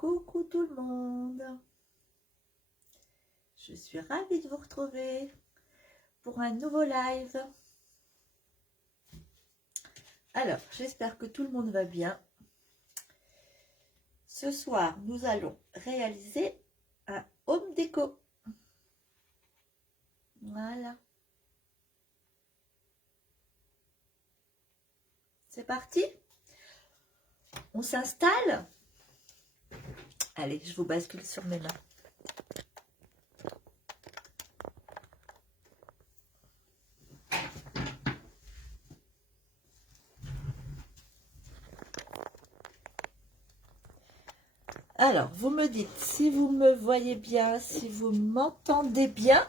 Coucou tout le monde, je suis ravie de vous retrouver pour un nouveau live. Alors, j'espère que tout le monde va bien. Ce soir, nous allons réaliser un home déco. Voilà. C'est parti. On s'installe. Allez, je vous bascule sur mes mains. Alors, vous me dites si vous me voyez bien, si vous m'entendez bien.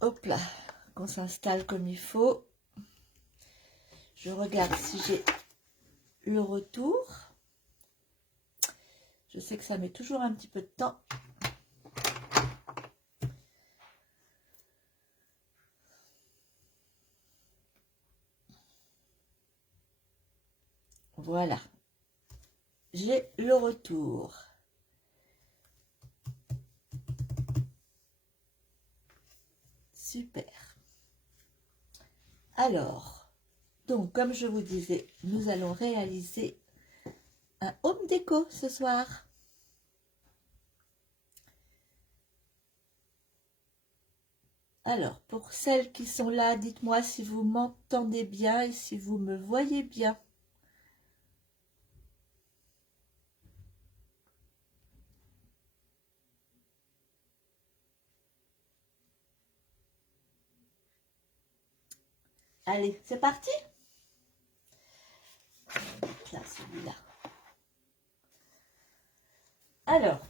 Hop là, qu'on s'installe comme il faut. Je regarde si j'ai le retour. Je sais que ça met toujours un petit peu de temps. Voilà. J'ai le retour. Super. Alors, donc comme je vous disais, nous allons réaliser un home déco ce soir. Alors, pour celles qui sont là, dites-moi si vous m'entendez bien et si vous me voyez bien. Allez, c'est parti. Là, celui-là. Alors,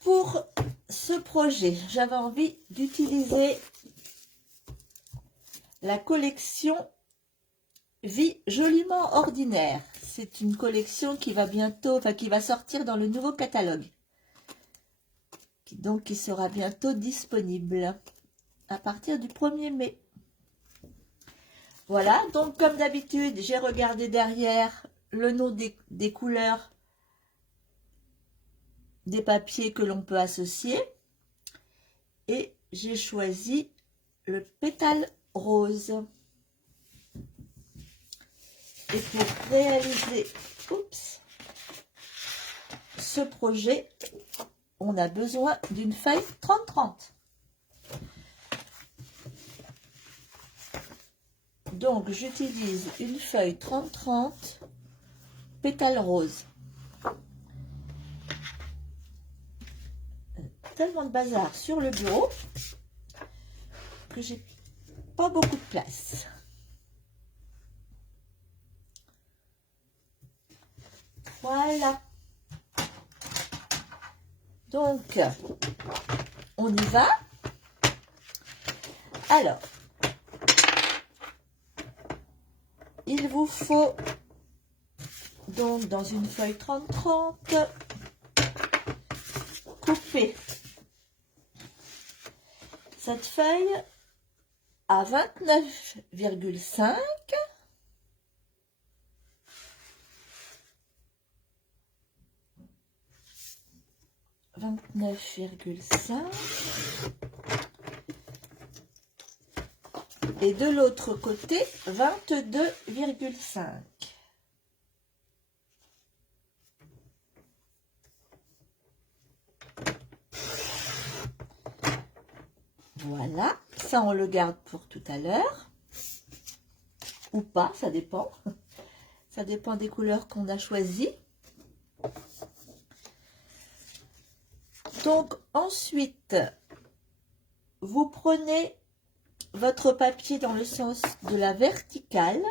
pour ce projet, j'avais envie d'utiliser la collection Vie joliment ordinaire. C'est une collection qui va bientôt, qui va sortir dans le nouveau catalogue. Donc, qui sera bientôt disponible à partir du 1er mai. Voilà, donc comme d'habitude, j'ai regardé derrière le nom des couleurs des papiers que l'on peut associer. Et j'ai choisi le pétale rose. Et pour réaliser ce projet, on a besoin d'une feuille 30-30. Donc, j'utilise une feuille 30-30 pétale rose. Tellement de bazar sur le bureau que j'ai pas beaucoup de place. Voilà. Donc, on y va. Alors, il vous faut donc dans une feuille 30-30 couper cette feuille à 29,5 et de l'autre côté 22,5. Voilà, ça on le garde pour tout à l'heure. Ou pas, ça dépend. Ça dépend des couleurs qu'on a choisies. Donc ensuite, vous prenez votre papier dans le sens de la verticale.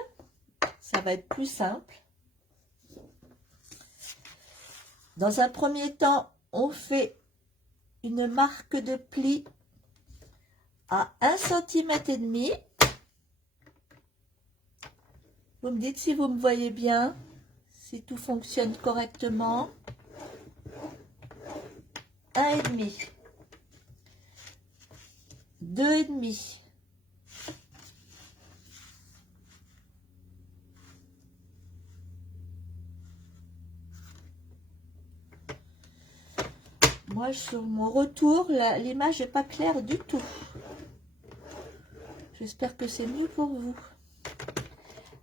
Ça va être plus simple. Dans un premier temps, on fait une marque de pli à 1,5 cm. Vous me dites si vous me voyez bien, si tout fonctionne correctement. 1,5, 2,5, Moi, sur mon retour, l'image n'est pas claire du tout. J'espère que c'est mieux pour vous.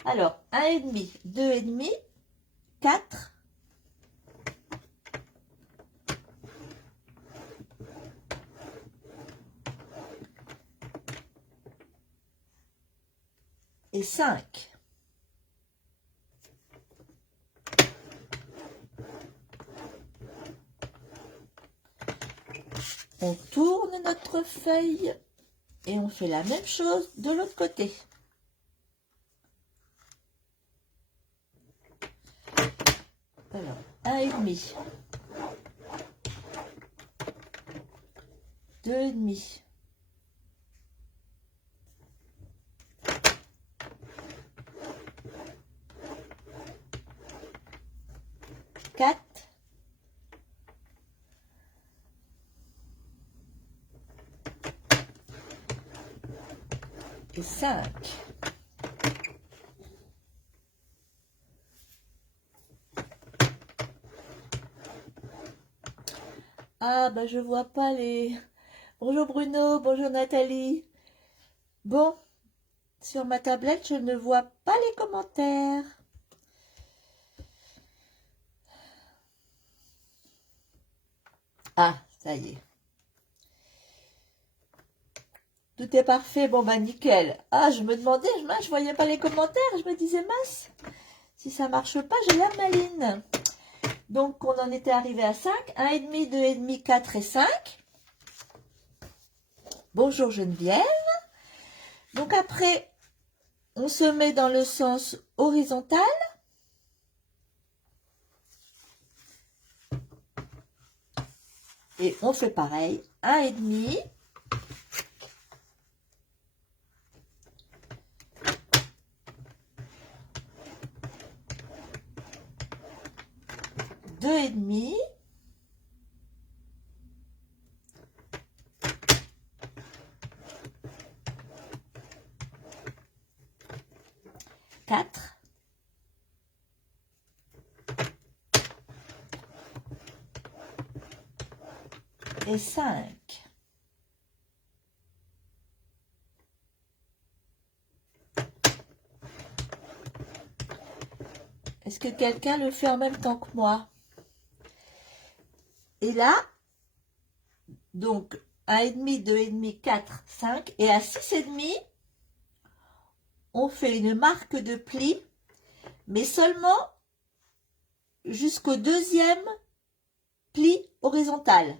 Alors, 1,5, 2,5, 4. Et 5. On tourne notre feuille et on fait la même chose de l'autre côté. Alors, 1,5, 2,5, 4. Et 5. Ah, bah je vois pas les... Bonjour Bruno, bonjour Nathalie. Bon, sur ma tablette, je ne vois pas les commentaires. Ah, ça y est. Tout est parfait, bon bah nickel. Ah, je me demandais, je voyais pas les commentaires, je me disais mince, si ça marche pas, j'ai l'air maline. Donc on en était arrivé à 5, 1,5, 2,5, 4 et 5. Bonjour Geneviève. Donc après, on se met dans le sens horizontal. Et on fait pareil, 1,5. 2,5. 4. Et 5. Est-ce que quelqu'un le fait en même temps que moi? Et là, donc 1,5, 2,5, 4, 5. Et à 6,5, on fait une marque de pli, mais seulement jusqu'au deuxième pli horizontal.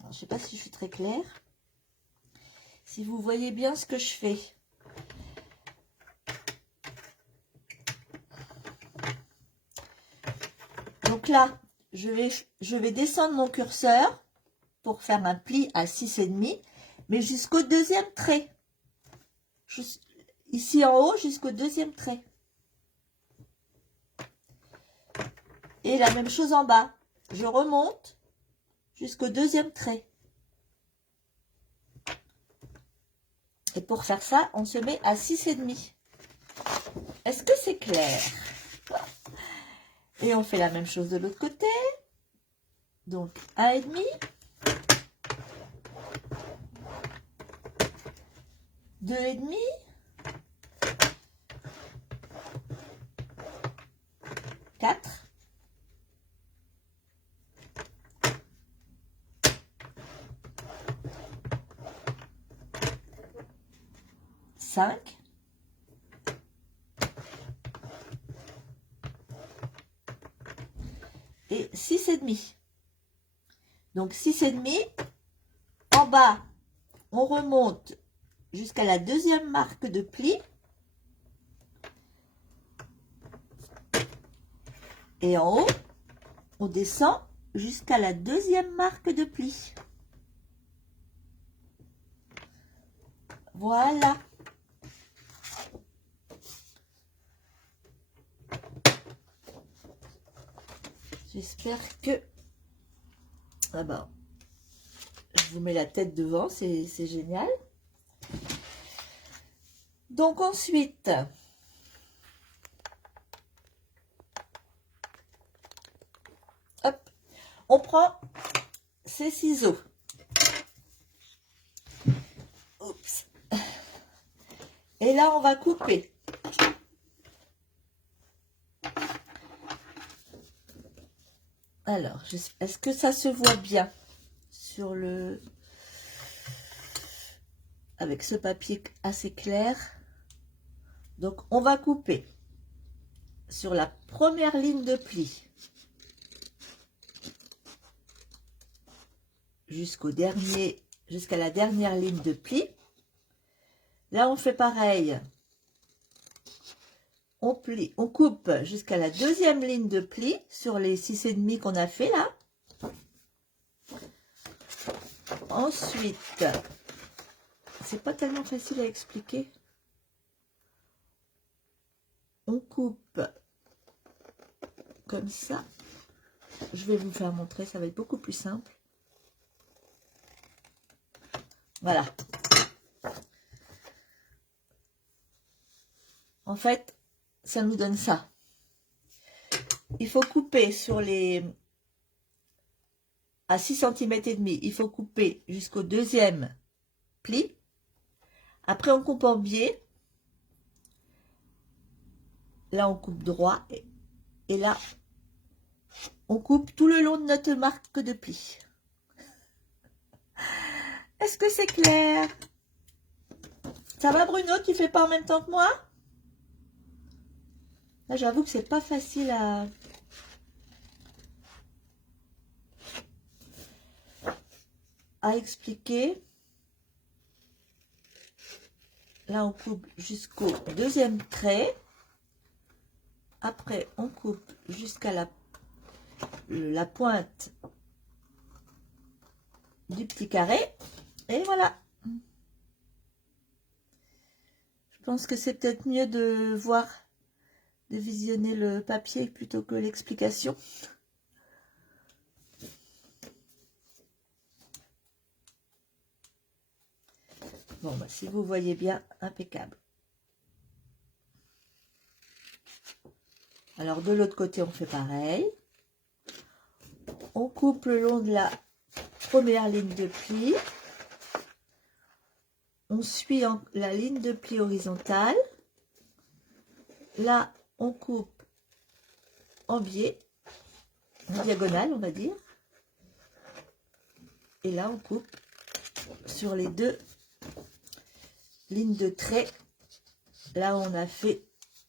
Alors, je ne sais pas si je suis très claire. Si vous voyez bien ce que je fais. Donc là, je vais descendre mon curseur pour faire un pli à 6,5, mais jusqu'au deuxième trait. Ici en haut, jusqu'au deuxième trait. Et la même chose en bas. Je remonte jusqu'au deuxième trait. Et pour faire ça, on se met à 6,5. Est-ce que c'est clair? Et on fait la même chose de l'autre côté. Donc 1,5. 2,5. 4. 5. Et 6,5. Donc 6,5. En bas, on remonte jusqu'à la deuxième marque de pli. Et en haut, on descend jusqu'à la deuxième marque de pli. Voilà. J'espère que... Ah ben, je vous mets la tête devant, c'est génial. Donc ensuite, hop, On prend ces ciseaux. Oups. Et là, on va couper. Alors, est-ce que ça se voit bien sur le... avec ce papier assez clair? Donc, on va couper sur la première ligne de pli jusqu'à la dernière ligne de pli. Là, on fait pareil. On plie, on coupe jusqu'à la deuxième ligne de pli sur les 6,5 qu'on a fait là. Ensuite, c'est pas tellement facile à expliquer. On coupe comme ça. Je vais vous faire montrer, ça va être beaucoup plus simple. Voilà. En fait, ça nous donne ça. Il faut couper sur les... à 6 cm et demi, il faut couper jusqu'au deuxième pli. Après, on coupe en biais. Là, on coupe droit. Et là, on coupe tout le long de notre marque de pli. Est-ce que c'est clair? Ça va, Bruno? Tu fais pas en même temps que moi? Là, j'avoue que c'est pas facile à expliquer. Là, on coupe jusqu'au deuxième trait. Après, on coupe jusqu'à la pointe du petit carré. Et voilà. Je pense que c'est peut-être mieux de voir, de visionner le papier plutôt que l'explication. Bon, bah, si vous voyez bien, impeccable. Alors, de l'autre côté, on fait pareil. On coupe le long de la première ligne de pli. On suit la ligne de pli horizontale. Là, on coupe en biais, en diagonale, on va dire. Et là, on coupe sur les deux lignes de trait. Là, on a fait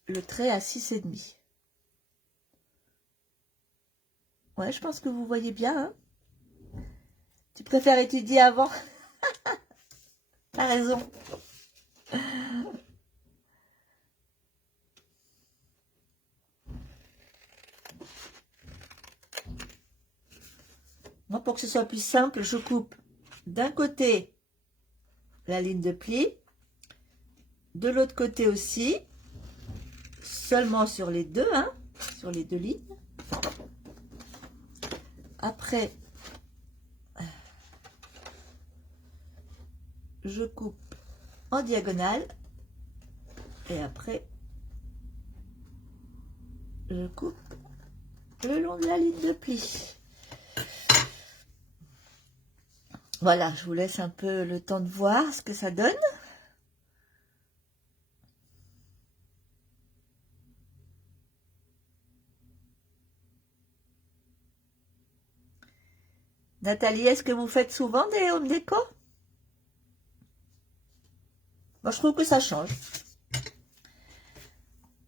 le trait à 6,5. Ouais, je pense que vous voyez bien. Hein, tu préfères étudier avant? T'as raison. Moi, pour que ce soit plus simple, je coupe d'un côté la ligne de pli, de l'autre côté aussi, seulement sur les deux, hein, sur les deux lignes. Après, je coupe en diagonale et après, je coupe le long de la ligne de pli. Voilà, je vous laisse un peu le temps de voir ce que ça donne. Nathalie, est-ce que vous faites souvent des home déco? Moi, je trouve que ça change.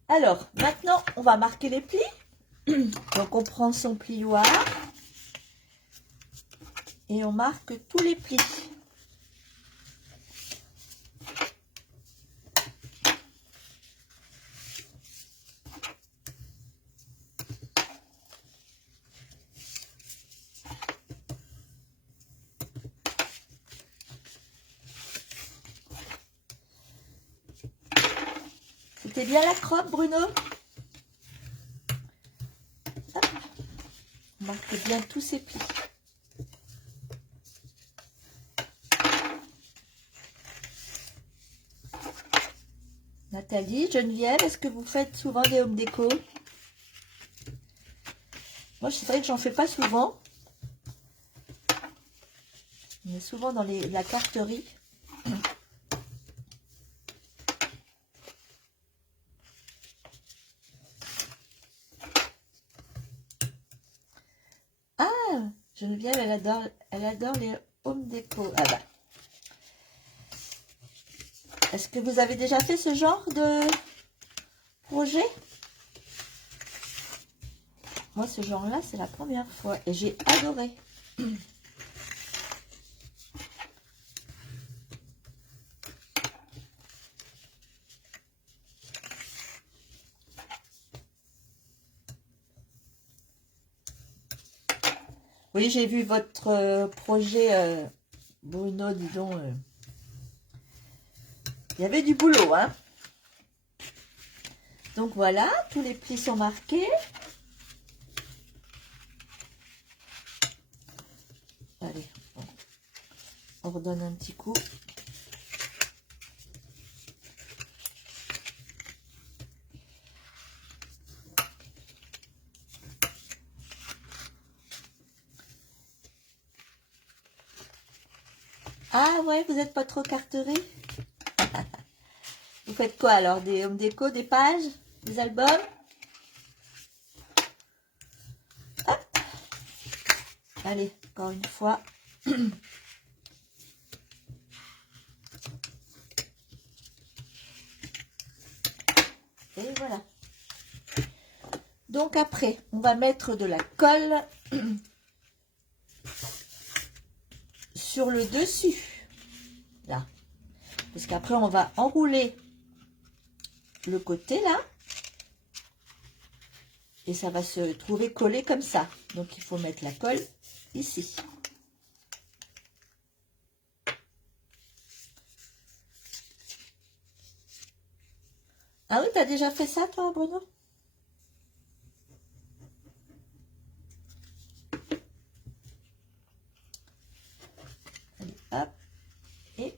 Alors, maintenant, on va marquer les plis. Donc, on prend son plioir et on marque tous les plis. C'était bien la crotte, Bruno? Hop. On marque bien tous ces plis. Nathalie, Geneviève, est-ce que vous faites souvent des home déco? Moi, c'est vrai que j'en fais pas souvent. souvent dans la carterie. Ah, Geneviève, elle adore les home déco. Ah bah. Est-ce que vous avez déjà fait ce genre de projet? Moi, ce genre-là, c'est la première fois et j'ai adoré. Oui, j'ai vu votre projet, Bruno, dis donc. Il y avait du boulot, hein. Donc voilà, tous les plis sont marqués. Allez, on redonne un petit coup. Ah ouais, vous n'êtes pas trop cartéré? Vous faites quoi alors? Des home déco, des pages, des albums? Hop. Allez, encore une fois. Et voilà. Donc après, on va mettre de la colle sur le dessus. Là. Parce qu'après, on va enrouler le côté là. Et ça va se trouver collé comme ça. Donc, il faut mettre la colle ici. Ah oui, t'as déjà fait ça, toi, Bruno? Allez, hop. Et...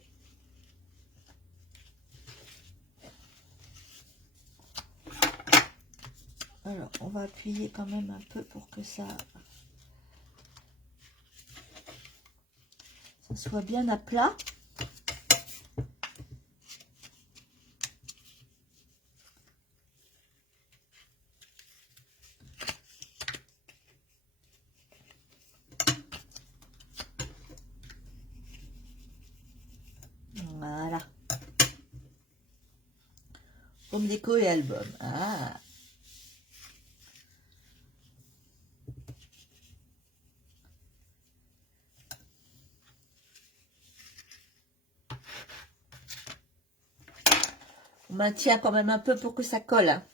alors, on va appuyer quand même un peu pour que ça soit bien à plat. Voilà. Home déco et album. Ah. On maintient quand même un peu pour que ça colle. Hein.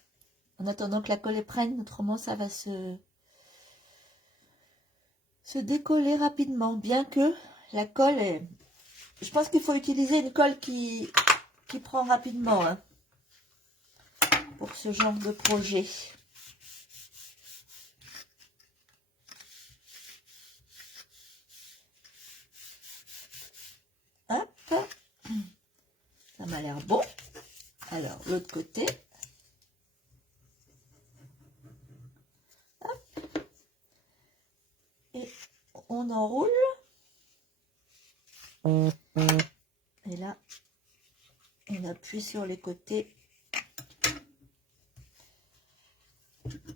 En attendant que la colle prenne, autrement ça va se décoller rapidement. Bien que la colle est... je pense qu'il faut utiliser une colle qui prend rapidement hein, pour ce genre de projet. Hop. Ça m'a l'air bon. Alors, l'autre côté. Hop. Et on enroule. Et là, on appuie sur les côtés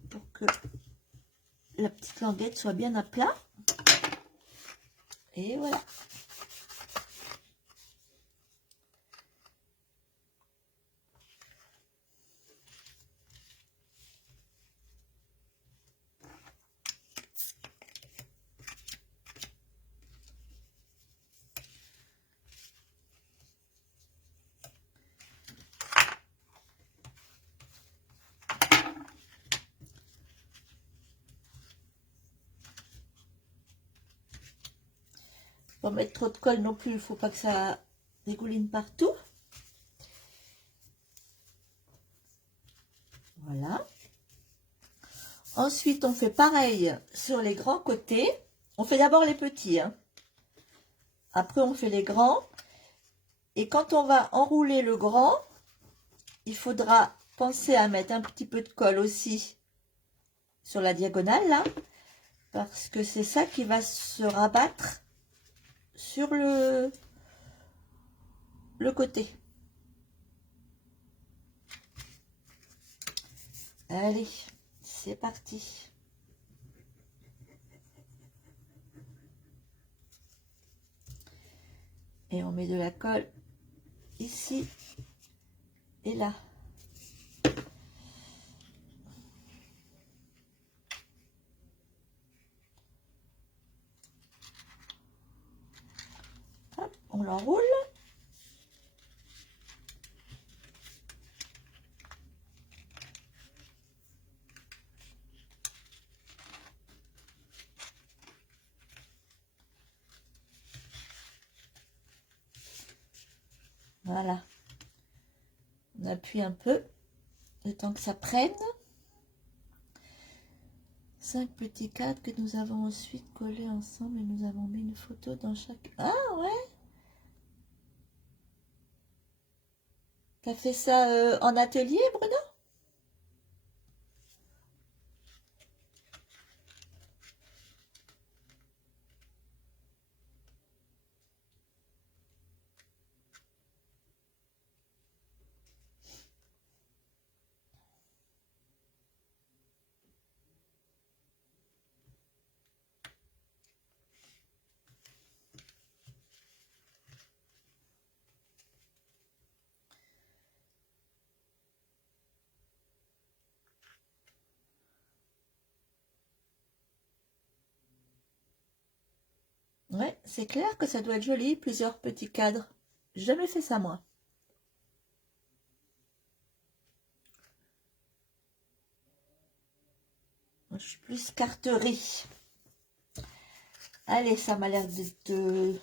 pour que la petite languette soit bien à plat. Et voilà. Pas mettre trop de colle non plus, il ne faut pas que ça dégouline partout. Voilà. Ensuite, on fait pareil sur les grands côtés. On fait d'abord les petits. Hein. Après, on fait les grands. Et quand on va enrouler le grand, il faudra penser à mettre un petit peu de colle aussi sur la diagonale, là. Parce que c'est ça qui va se rabattre sur le côté. Allez, c'est parti. Et on met de la colle ici et là. Hop, on l'enroule. Voilà. On appuie un peu, le temps que ça prenne. 5 petits cadres que nous avons ensuite collés ensemble et nous avons mis une photo dans chaque... Ah ouais. T'as fait ça en atelier, Bruno? Ouais, c'est clair que ça doit être joli, plusieurs petits cadres. J'ai jamais fait ça, moi. Je suis plus carterie. Allez, ça m'a l'air de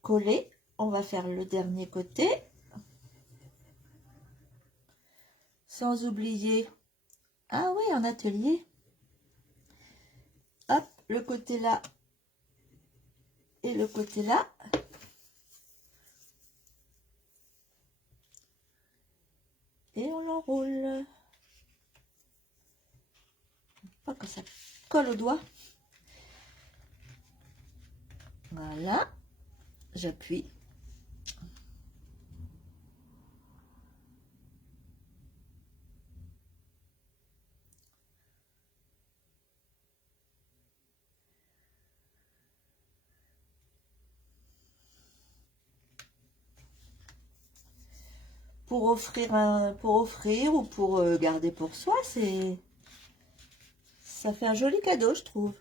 coller. On va faire le dernier côté. Sans oublier... Ah oui, en atelier. Hop, le côté là. Et le côté là. Et on l'enroule. Pas que ça colle au doigt. Voilà. J'appuie. Pour offrir ou pour garder pour soi, ça fait un joli cadeau, je trouve.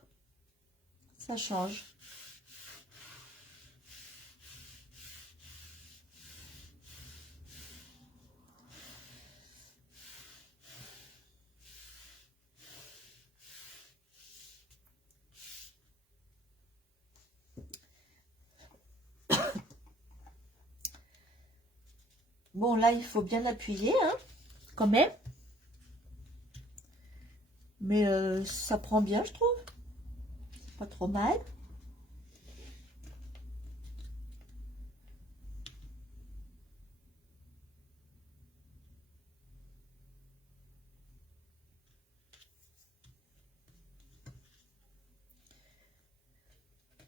Ça change. Bon, là, il faut bien appuyer, hein, quand même. Mais ça prend bien, je trouve. C'est pas trop mal.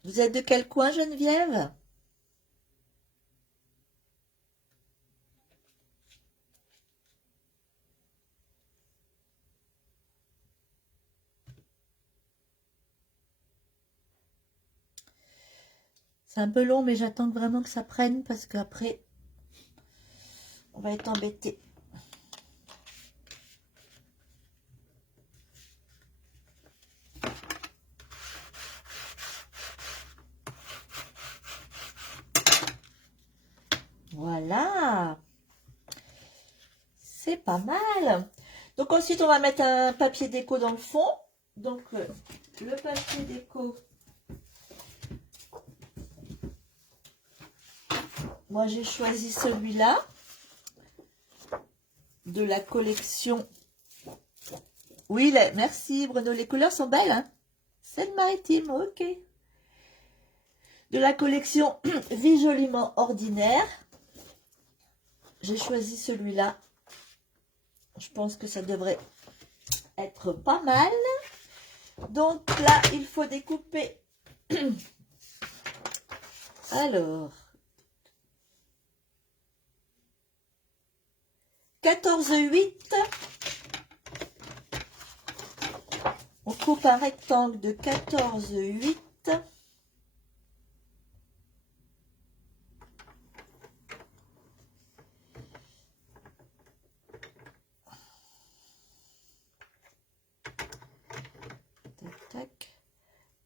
Vous êtes de quel coin, Geneviève? C'est un peu long, mais j'attends vraiment que ça prenne parce qu'après, on va être embêté. Voilà. C'est pas mal. Donc ensuite, on va mettre un papier déco dans le fond. Donc, le papier déco, moi j'ai choisi celui-là de la collection. Oui, merci Bruno, les couleurs sont belles, hein. Seine-Maritime, ok. De la collection Vie joliment ordinaire. J'ai choisi celui-là. Je pense que ça devrait être pas mal. Donc là, il faut découper Alors, 14,8. On coupe un rectangle de 14,8.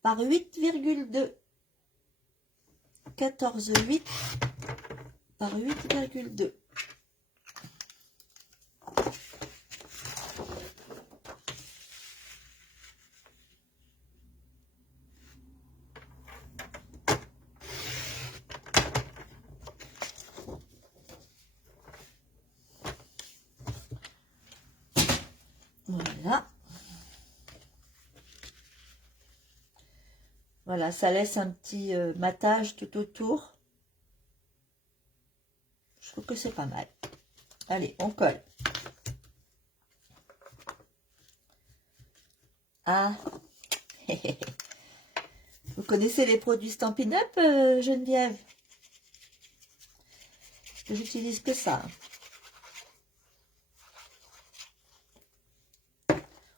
Par 8,2. 14,8 par 8,2. Voilà. Voilà, ça laisse un petit matage tout autour. Je trouve que c'est pas mal. Allez, on colle. Ah, vous connaissez les produits Stampin' Up, Geneviève? J'utilise que ça.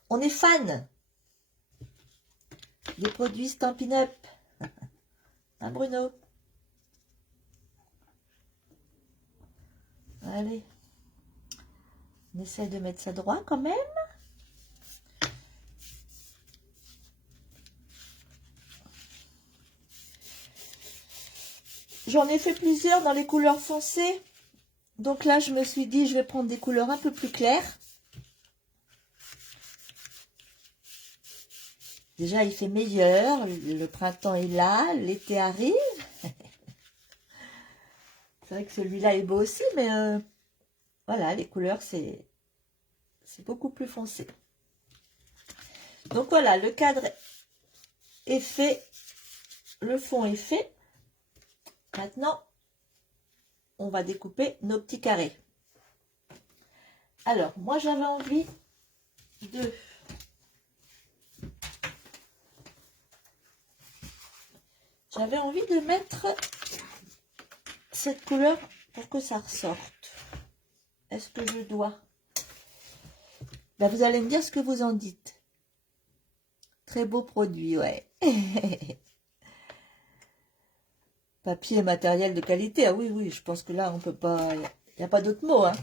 On est fan des produits Stampin' Up. Hein, Bruno? Allez. On essaie de mettre ça droit quand même. J'en ai fait plusieurs dans les couleurs foncées. Donc là, je me suis dit, je vais prendre des couleurs un peu plus claires. Déjà, il fait meilleur. Le printemps est là. L'été arrive. C'est vrai que celui-là est beau aussi, mais voilà, les couleurs, c'est beaucoup plus foncé. Donc voilà, le cadre est fait. Le fond est fait. Maintenant, on va découper nos petits carrés. Alors, moi, j'avais envie de... mettre cette couleur pour que ça ressorte. Est-ce que je dois? Ben, vous allez me dire ce que vous en dites. Très beau produit, ouais. Papier et matériel de qualité. Ah oui, oui, je pense que là, on peut pas... Il n'y a pas d'autre mot, hein.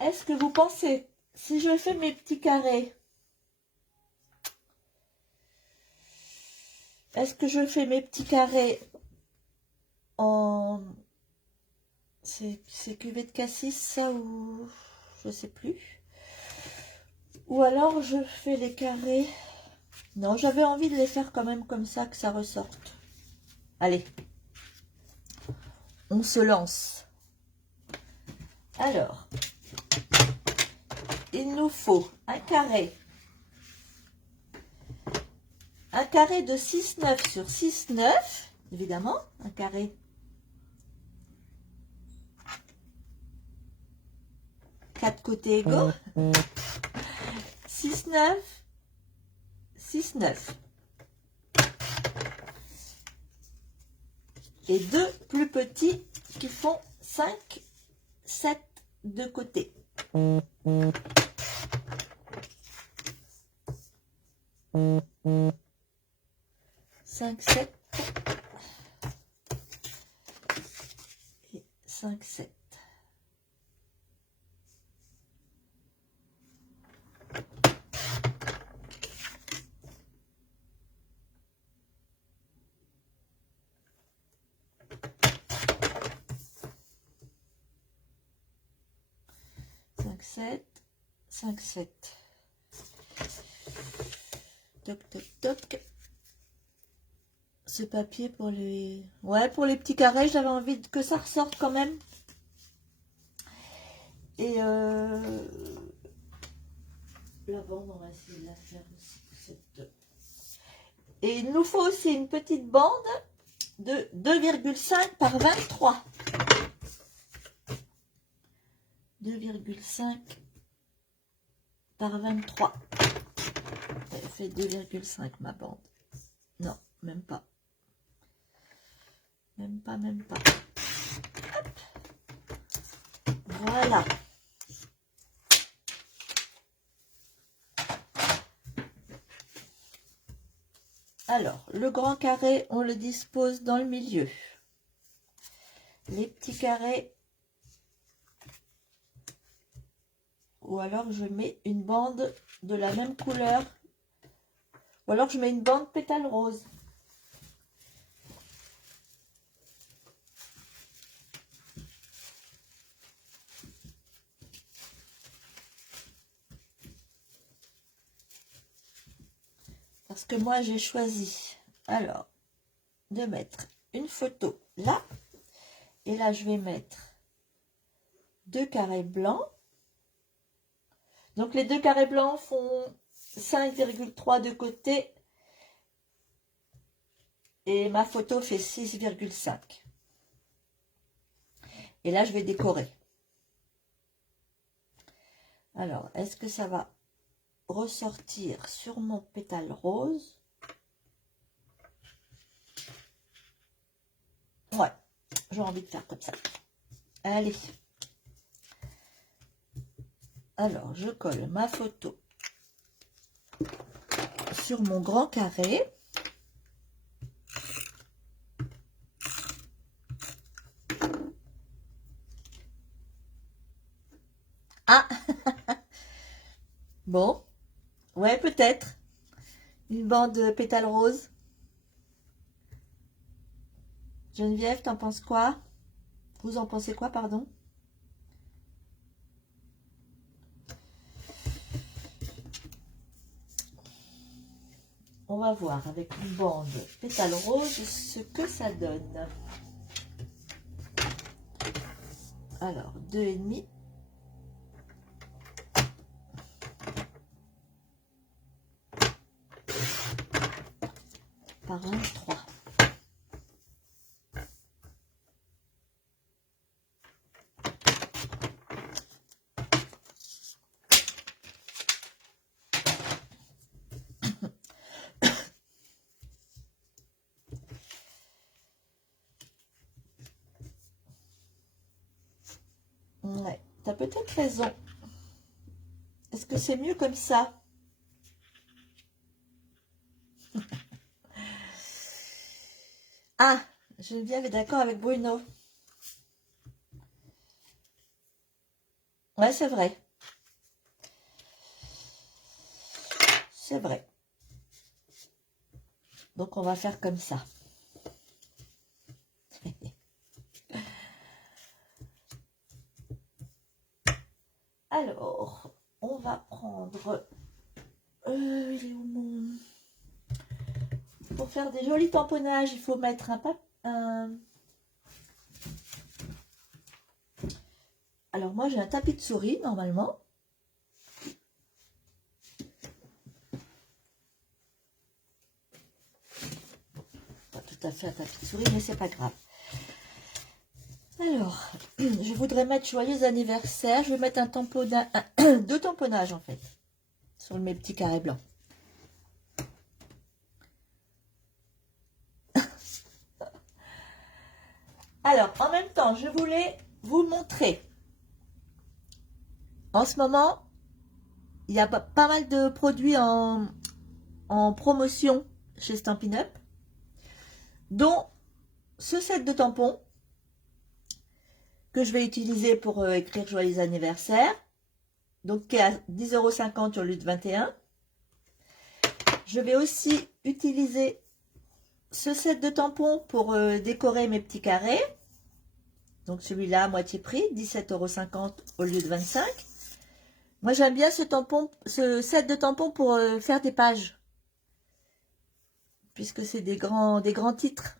Est-ce que vous pensez, si je fais mes petits carrés, est-ce que je fais mes petits carrés en... C'est cuvée de cassis, ça, ou... Je sais plus. Ou alors, je fais les carrés... Non, j'avais envie de les faire quand même comme ça, que ça ressorte. Allez. On se lance. Alors, il nous faut un carré de 6,9 sur 6,9, évidemment, un carré. Quatre côtés égaux. 6,9, 6,9. Et deux plus petits qui font 5, 7 de côté. 5, 7 et 5, 7. Cinq, 7, 5, 7. Toc, toc, toc. Ce papier pour les... Ouais, pour les petits carrés, j'avais envie que ça ressorte quand même. Et la bande, on va essayer de la faire aussi. Et il nous faut aussi une petite bande de 2,5 par 23. 2,5 par 23. Elle fait 2,5 ma bande. Non, même pas. Même pas, même pas. Hop. Voilà. Alors, le grand carré, on le dispose dans le milieu. Les petits carrés, ou alors je mets une bande de la même couleur, ou alors je mets une bande pétale rose. Parce que moi j'ai choisi, alors, de mettre une photo là, et là je vais mettre 2 carrés blancs. Donc les 2 carrés blancs font 5,3 de côté et ma photo fait 6,5. Et là je vais décorer. Alors, est-ce que ça va ressortir sur mon pétale rose? Ouais, j'ai envie de faire comme ça. Allez. Alors, je colle ma photo sur mon grand carré. Ah bon, ouais, peut-être. Une bande de pétales roses. Geneviève, t'en penses quoi? Vous en pensez quoi, pardon? On va voir avec une bande pétale rose ce que ça donne. Alors, 2,5. Par 3. Ouais, t'as peut-être raison. Est-ce que c'est mieux comme ça? Ah, Geneviève est d'accord avec Bruno. Ouais, c'est vrai. C'est vrai. Donc, on va faire comme ça. Alors, on va prendre... il est où mon... Pour faire des jolis tamponnages, il faut mettre un... Alors, moi, j'ai un tapis de souris, normalement. Pas tout à fait un tapis de souris, mais c'est pas grave. Alors, je voudrais mettre joyeux anniversaire. Je vais mettre un tamponnage, 2 tamponnages en fait, sur mes petits carrés blancs. Alors, en même temps, je voulais vous montrer. En ce moment, il y a pas mal de produits en promotion chez Stampin' Up, dont ce set de tampons que je vais utiliser pour écrire joyeux anniversaire, donc qui est à 10,50 € au lieu de 21. Je vais aussi utiliser ce set de tampons pour décorer mes petits carrés. Donc celui-là à moitié prix, 17,50 € au lieu de 25. Moi j'aime bien ce set de tampons pour faire des pages. Puisque c'est des grands titres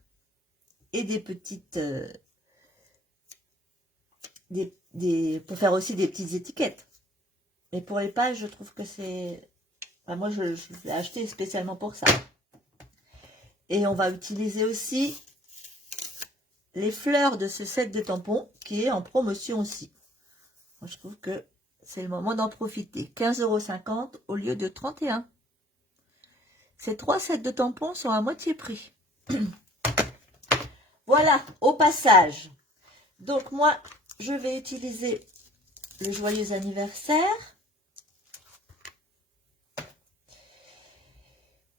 et des petites... pour faire aussi des petites étiquettes. Mais pour les pages, je trouve que c'est... Enfin, moi je l'ai acheté spécialement pour ça. Et on va utiliser aussi les fleurs de ce set de tampons qui est en promotion aussi. Moi, je trouve que c'est le moment d'en profiter. 15,50 € au lieu de 31 €. Ces 3 sets de tampons sont à moitié prix. Voilà, au passage. Donc moi, je vais utiliser le joyeux anniversaire.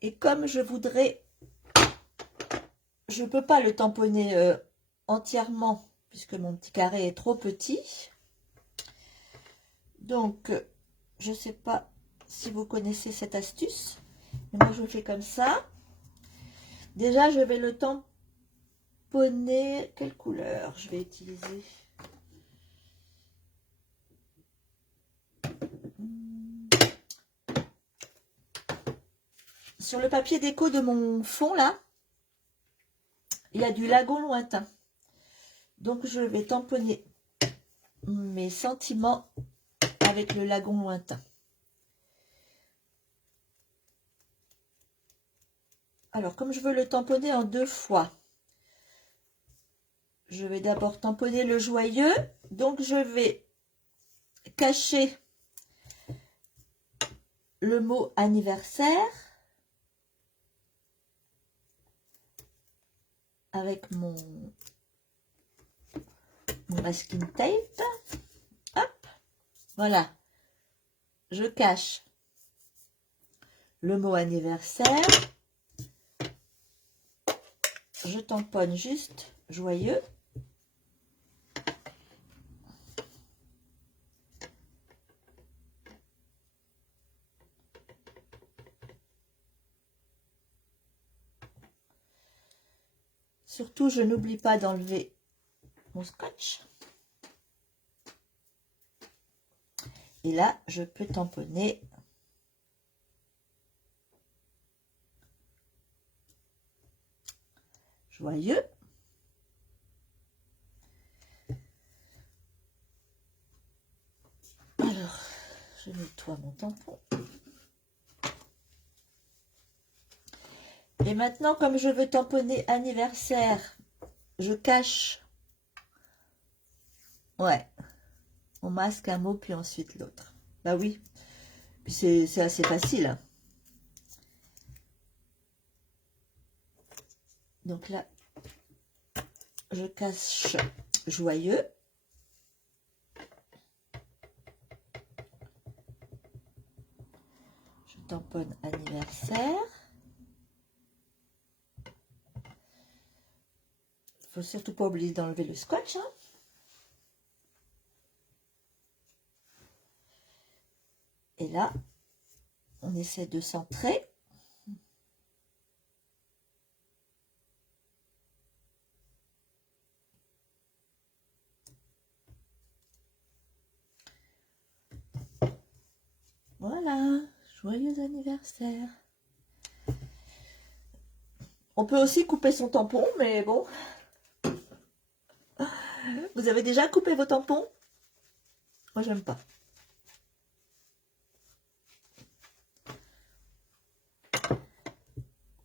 Et comme je voudrais, je ne peux pas le tamponner entièrement, puisque mon petit carré est trop petit. Donc, je ne sais pas si vous connaissez cette astuce, mais moi je fais comme ça. Déjà, je vais le tamponner. Quelle couleur je vais utiliser? Sur le papier déco de mon fond, là, il y a du lagon lointain. Donc, je vais tamponner mes sentiments avec le lagon lointain. Alors, comme je veux le tamponner en 2 fois, je vais d'abord tamponner le joyeux. Donc, je vais cacher le mot anniversaire avec mon masking tape. Hop, voilà. Je cache le mot anniversaire. Je tamponne juste joyeux. Surtout, je n'oublie pas d'enlever mon scotch. Et là, je peux tamponner joyeux. Alors, je nettoie mon tampon. Et maintenant, comme je veux tamponner anniversaire, je cache. Ouais. On masque un mot, puis ensuite l'autre. Bah oui. Puis c'est assez facile. Donc là, je cache joyeux. Je tamponne anniversaire. Faut surtout pas oublier d'enlever le scotch. Hein. Et là, on essaie de centrer. Voilà, joyeux anniversaire. On peut aussi couper son tampon, mais bon. Vous avez déjà coupé vos tampons? Moi, j'aime pas.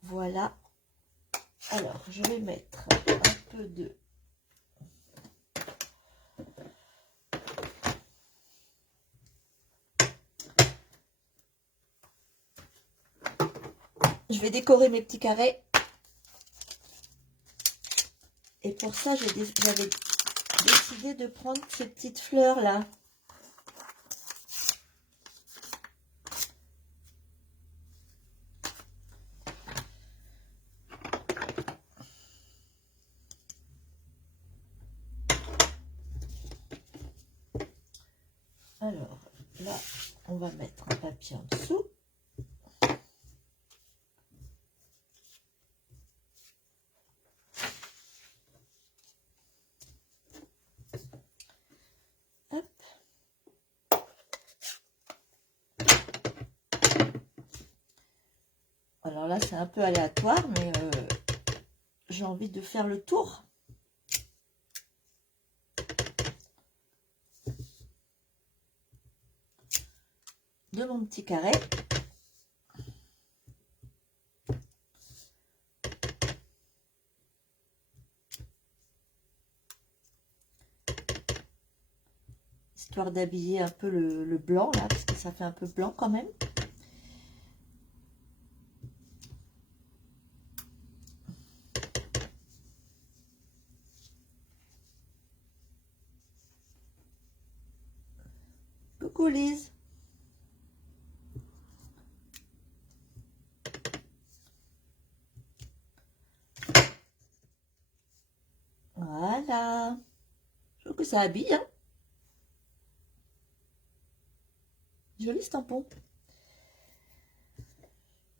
Voilà. Alors, je vais mettre un peu de... Je vais décorer mes petits carrés. Et pour ça, j'avais décidé de prendre ces petites fleurs là. Alors là, on va mettre un papier en dessous. Hop. Alors là, c'est un peu aléatoire, mais j'ai envie de faire le tour. De mon petit carré. Histoire d'habiller un peu le blanc là, parce que ça fait un peu blanc quand même. Coucou Lise. Voilà. Je trouve que ça habille, hein. Joli ce tampon.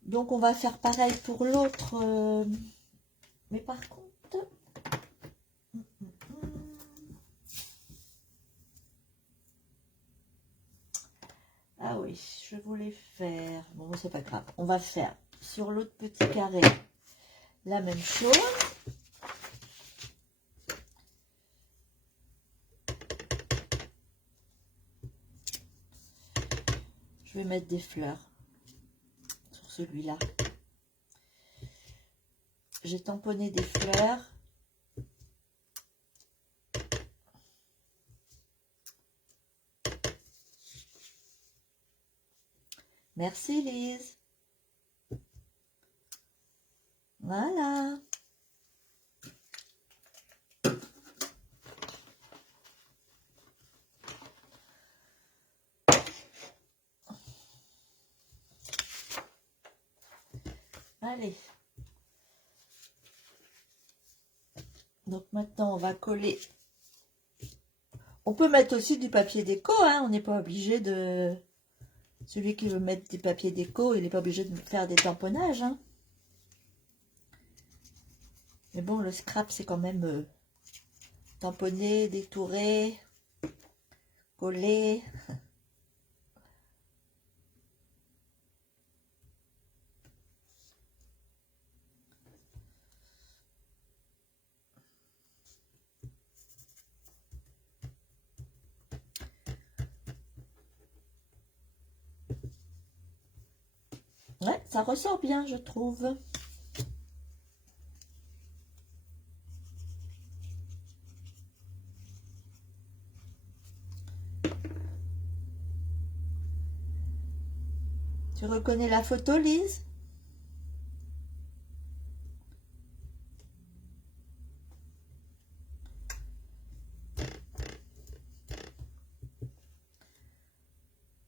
Donc on va faire pareil pour l'autre. Mais par contre... Ah oui, je voulais faire... Bon, c'est pas grave. On va faire sur l'autre petit carré la même chose. Je vais mettre des fleurs sur celui-là. J'ai tamponné des fleurs. Merci Lise. Voilà. Allez. Donc maintenant, on va coller. On peut mettre aussi du papier déco, hein. On n'est pas obligé de... Celui qui veut mettre des papiers déco, il n'est pas obligé de faire des tamponnages, hein. Mais bon, le scrap, c'est quand même tamponné, détouré, collé. Ouais, ça ressort bien, je trouve. Tu reconnais la photo, Lise?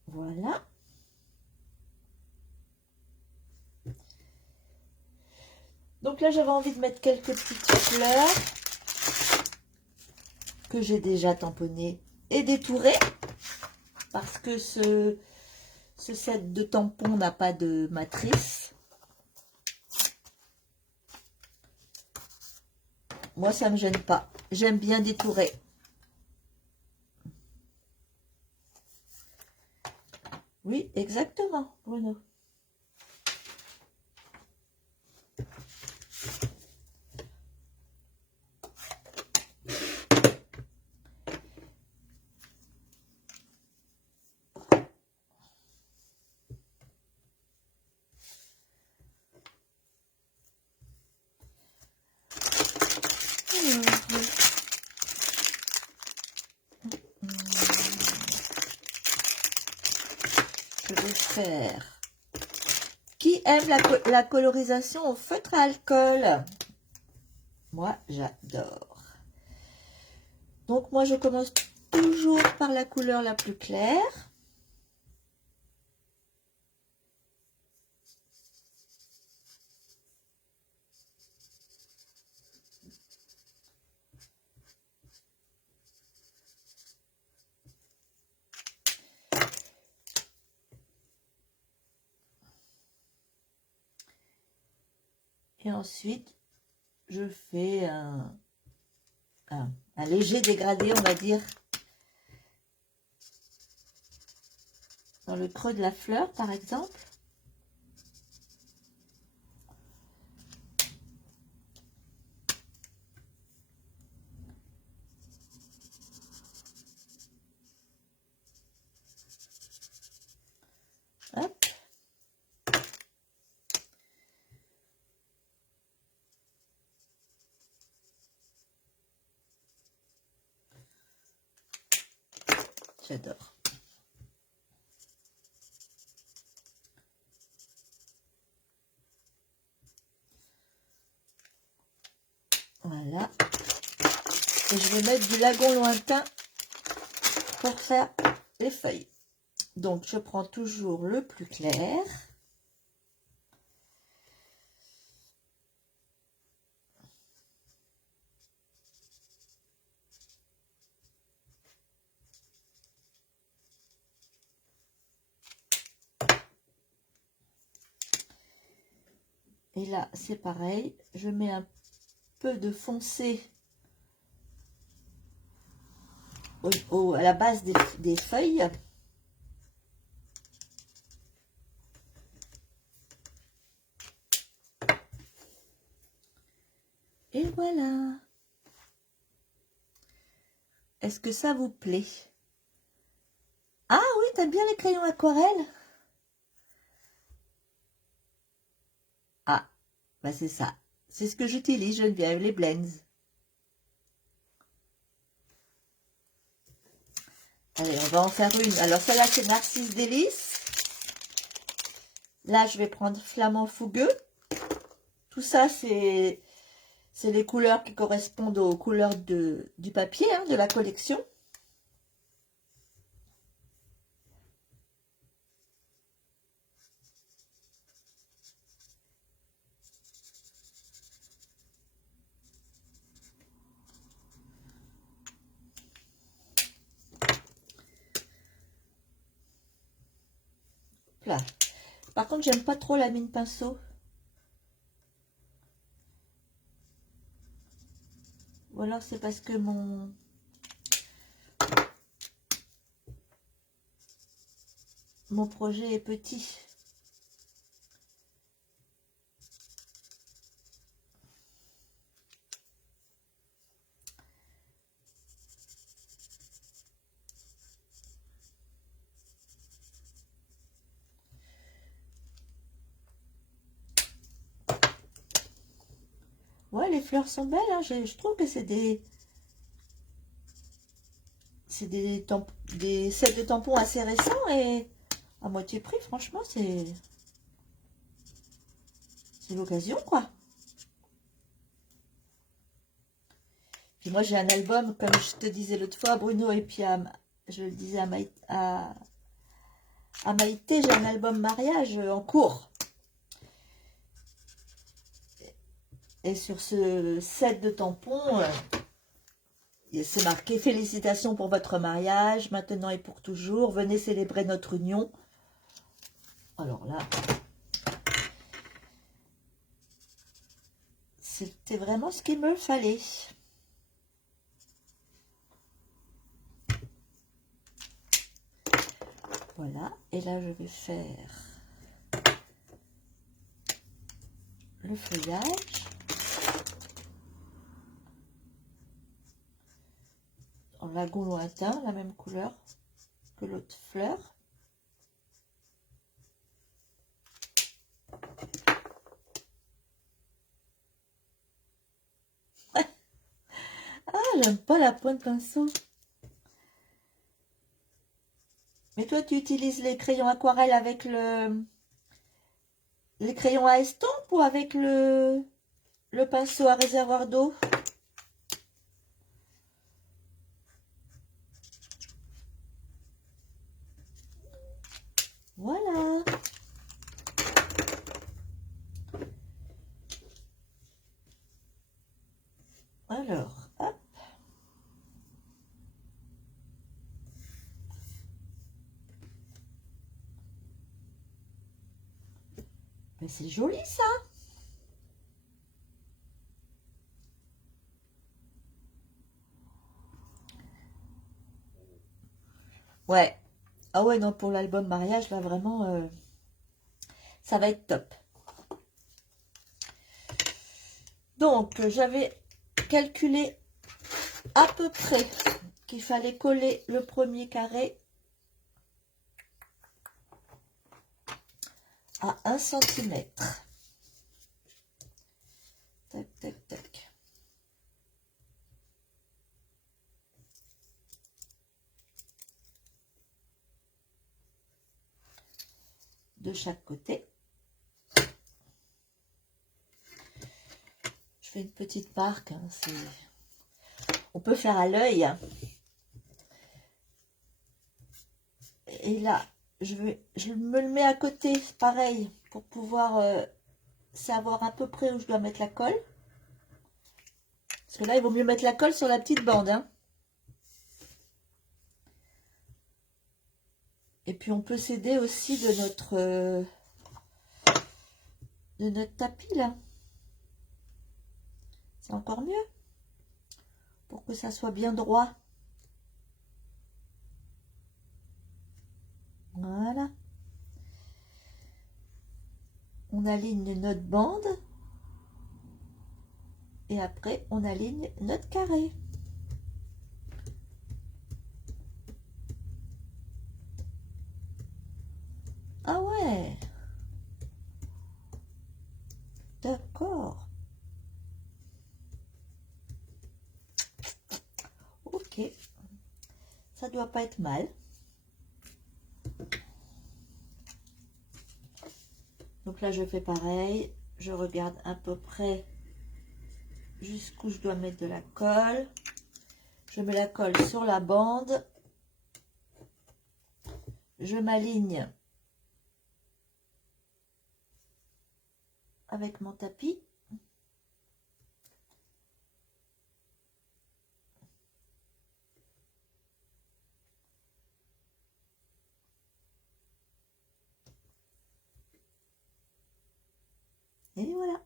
Voilà. Donc là, j'avais envie de mettre quelques petites fleurs que j'ai déjà tamponnées et détourées parce que ce set de tampons n'a pas de matrice. Moi, ça me gêne pas. J'aime bien détourer. Oui, exactement, Bruno. Je vais faire... Qui aime la colorisation au feutre à alcool? Moi, j'adore. Donc, moi, je commence toujours par la couleur la plus claire. Et ensuite, je fais un léger dégradé, on va dire, dans le creux de la fleur, par exemple. Hop. J'adore. Voilà. Et je vais mettre du lagon lointain pour faire les feuilles. Donc, je prends toujours le plus clair. Et là, c'est pareil. Je mets un peu de foncé à la base des feuilles. Et voilà. Est-ce que ça vous plaît? Ah oui, t'aimes bien les crayons aquarelle? Ah, bah c'est ça. C'est ce que j'utilise, Geneviève, les blends. Allez, on va en faire une. Alors, celle-là, c'est Narcisse Délice. Là, je vais prendre Flamand Fougueux. Tout ça, c'est les couleurs qui correspondent aux couleurs du papier, hein, de la collection. Là. Par contre, j'aime pas trop la mine pinceau. Ou alors c'est parce que mon projet est petit. Ouais, les fleurs sont belles, hein. Je trouve que c'est des sets de tampons assez récents et à moitié prix, franchement, c'est l'occasion, quoi. Puis moi, j'ai un album, comme je te disais l'autre fois, Bruno, et puis je le disais à Maïté, j'ai un album mariage en cours. Et sur ce set de tampons, c'est marqué « Félicitations pour votre mariage, maintenant et pour toujours, venez célébrer notre union ». Alors là, c'était vraiment ce qu'il me fallait. Voilà, et là je vais faire le feuillage. En lagon lointain, la même couleur que l'autre fleur. Ah, j'aime pas la pointe pinceau. Mais toi, tu utilises les crayons aquarelle avec les crayons à estompe ou avec le pinceau à réservoir d'eau? Voilà. Alors, hop. Ben, c'est joli ça. Ouais. Ah ouais, non, pour l'album mariage, là, vraiment, ça va être top. Donc, j'avais calculé à peu près qu'il fallait coller le premier carré à 1 cm. Tac, tac, tac. De chaque côté. Je fais une petite marque. Hein, on peut faire à l'œil. Et là, je me le mets à côté, pareil, pour pouvoir savoir à peu près où je dois mettre la colle. Parce que là, il vaut mieux mettre la colle sur la petite bande, hein. Et puis, on peut s'aider aussi de notre tapis, là. C'est encore mieux. Pour que ça soit bien droit. Voilà. On aligne notre bande. Et après, on aligne notre carré. Ah ouais. D'accord. Ok. Ça doit pas être mal. Donc là, je fais pareil. Je regarde à peu près jusqu'où je dois mettre de la colle. Je mets la colle sur la bande. Je m'aligne avec mon tapis. Et voilà.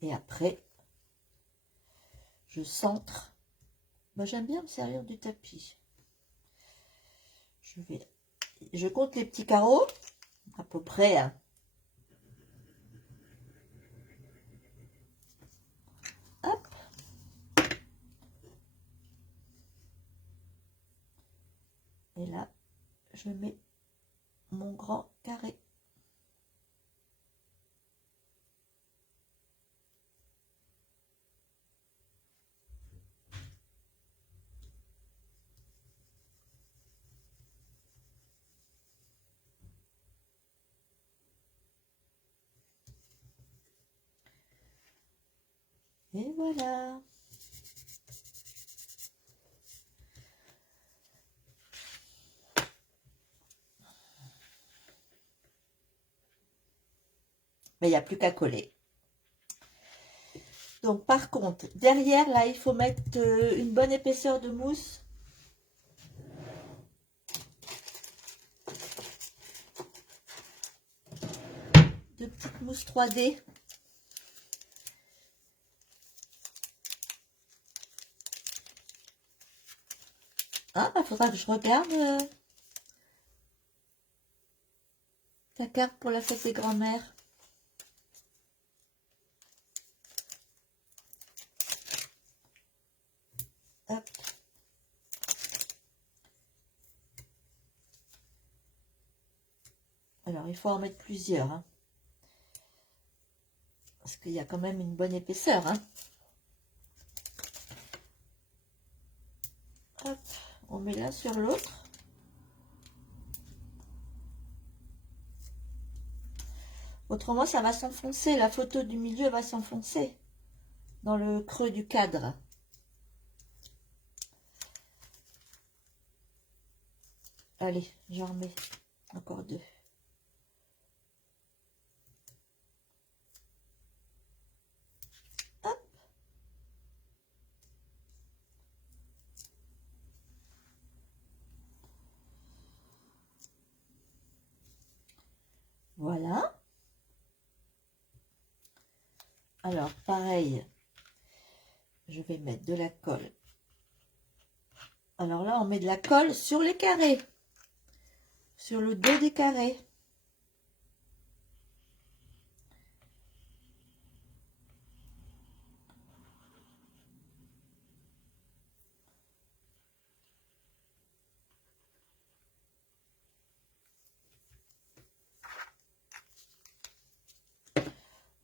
Et après, je centre. Moi, j'aime bien me servir du tapis. Je compte les petits carreaux, à peu près. Hein. Hop. Et là, je mets mon grand carré. Et voilà. Mais il n'y a plus qu'à coller. Donc par contre, derrière, là, il faut mettre une bonne épaisseur de mousse. De petites mousses 3D. Ah, il faudra que je regarde ta carte pour la fête des grands-mères. Hop. Alors, il faut en mettre plusieurs. Hein. Parce qu'il y a quand même une bonne épaisseur. Hein. Hop. On met l'un sur l'autre. Autrement, ça va s'enfoncer. La photo du milieu va s'enfoncer dans le creux du cadre. Allez, j'en remets encore deux. Hop. Voilà. Alors, pareil, je vais mettre de la colle. Alors là, on met de la colle sur les carrés. Sur le dos des carrés.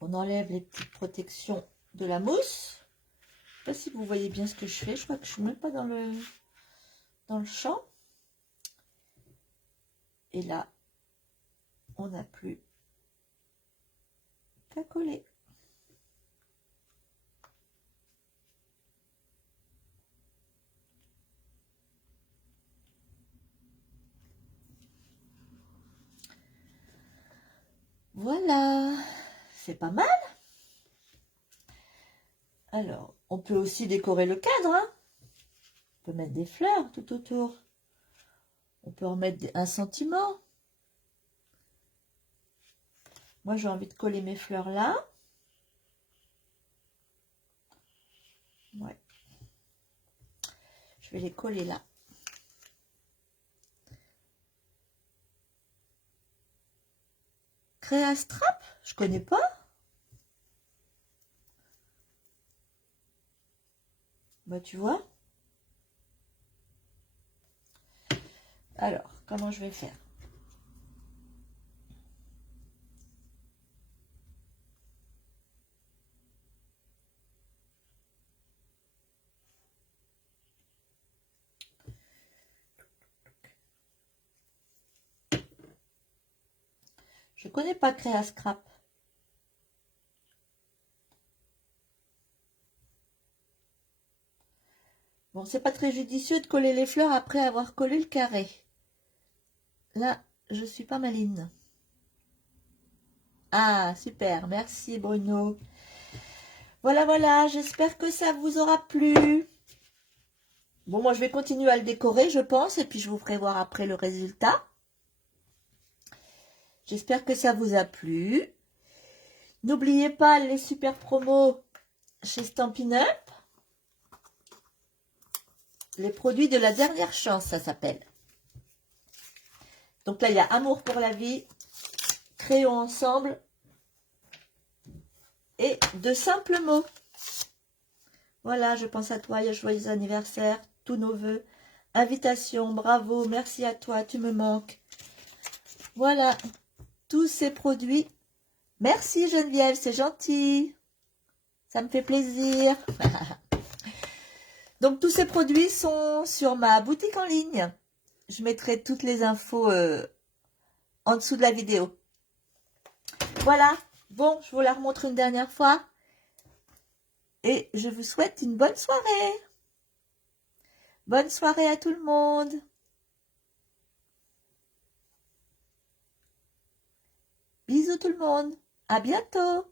On enlève les petites protections de la mousse. Je ne sais pas si vous voyez bien ce que je fais. Je crois que je ne suis même pas dans le champ. Et là, on n'a plus qu'à coller. fait pas mal. Alors, on peut aussi décorer le cadre, hein. On peut mettre des fleurs tout autour. On peut en mettre un sentiment. Moi, j'ai envie de coller mes fleurs là. Ouais. Je vais les coller là. Créastrap, je connais pas. Bah, tu vois. Alors, comment je vais faire? Je connais pas Créascrap. Bon, c'est pas très judicieux de coller les fleurs après avoir collé le carré. Là, je suis pas maline. Ah, super, merci Bruno. Voilà, voilà, j'espère que ça vous aura plu. Bon, moi, je vais continuer à le décorer, je pense, et puis je vous ferai voir après le résultat. J'espère que ça vous a plu. N'oubliez pas les super promos chez Stampin' Up. Les produits de la dernière chance, ça s'appelle. Donc là, il y a Amour pour la vie, Créons ensemble et de simples mots. Voilà, je pense à toi, il y a joyeux anniversaire, tous nos voeux, invitation, bravo, merci à toi, tu me manques. Voilà, tous ces produits. Merci Geneviève, c'est gentil. Ça me fait plaisir. Donc tous ces produits sont sur ma boutique en ligne. Je mettrai toutes les infos en dessous de la vidéo. Voilà, bon, je vous la remontre une dernière fois. Et je vous souhaite une bonne soirée. Bonne soirée à tout le monde. Bisous tout le monde. À bientôt.